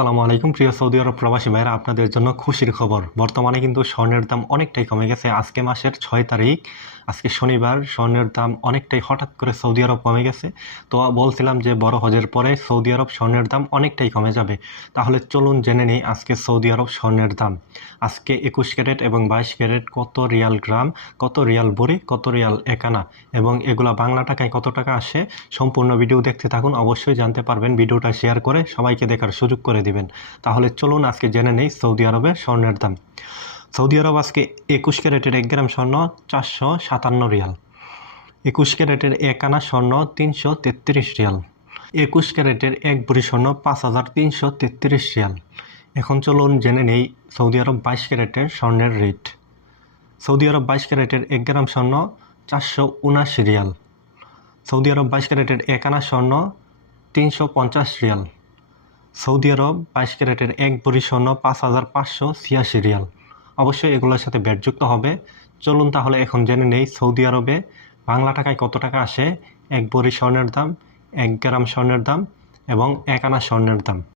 আসসালামু আলাইকুম প্রিয় সৌদি আরব প্রবাসী ভাইরা, আপনাদের জন্য খুশির খবর। বর্তমানে কিন্তু স্বর্ণের দাম অনেকটাই কমে গেছে। আজকে মাসের 6 তারিখ, আজকে শনিবার, স্বর্ণের দাম অনেকটাই হঠাৎ করে সৌদি আরব কমে গেছে। তো বলছিলাম যে বড় হজের পরে সৌদি আরব স্বর্ণের দাম অনেকটাই কমে যাবে। তাহলে চলুন জেনে নিই আজকে সৌদি আরব স্বর্ণের দাম। আজকে 21 ক্যারেট এবং 22 ক্যারেট কত রিয়াল গ্রাম, কত রিয়াল ভরি, কত রিয়াল এক আনা এবং এগুলা বাংলা টাকায় কত টাকা আসে, সম্পূর্ণ ভিডিও দেখতে থাকুন, অবশ্যই জানতে পারবেন। ভিডিওটা শেয়ার করে সবাইকে দেখার সুযোগ করে দিবেন। তাহলে চলুন আজকে জেনে নেই সৌদি আরবের স্বর্ণের দাম। সৌদি আরব আজকে 21 ক্যারেটের 1 গ্রাম স্বর্ণ 457 রিয়াল, 21 ক্যারেটের 1 আনা স্বর্ণ 333 রিয়াল, 21 ক্যারেটের 1 ভরি স্বর্ণ 5333 রিয়াল। এখন চলুন জেনে নেই সৌদি আরব 22 ক্যারেটের স্বর্ণের রেট। সৌদি আরব 22 ক্যারেটের 1 গ্রাম স্বর্ণ 479 রিয়াল, সৌদি আরব 22 ক্যারেটের 1 আনা স্বর্ণ 350 রিয়াল, সৌদি আরব 22 ক্যারেটের 1 ভরি স্বর্ণ 5586 রিয়াল। অবশ্যই এগুলোর সাথে ব্যাট যুক্ত হবে। চলুন তাহলে এখন জেনে নেই সৌদি আরবে বাংলা টাকায় কত টাকা আসে 1 ভরি স্বর্ণের দাম, 1 গ্রাম স্বর্ণের দাম এবং 1 আনা স্বর্ণের দাম।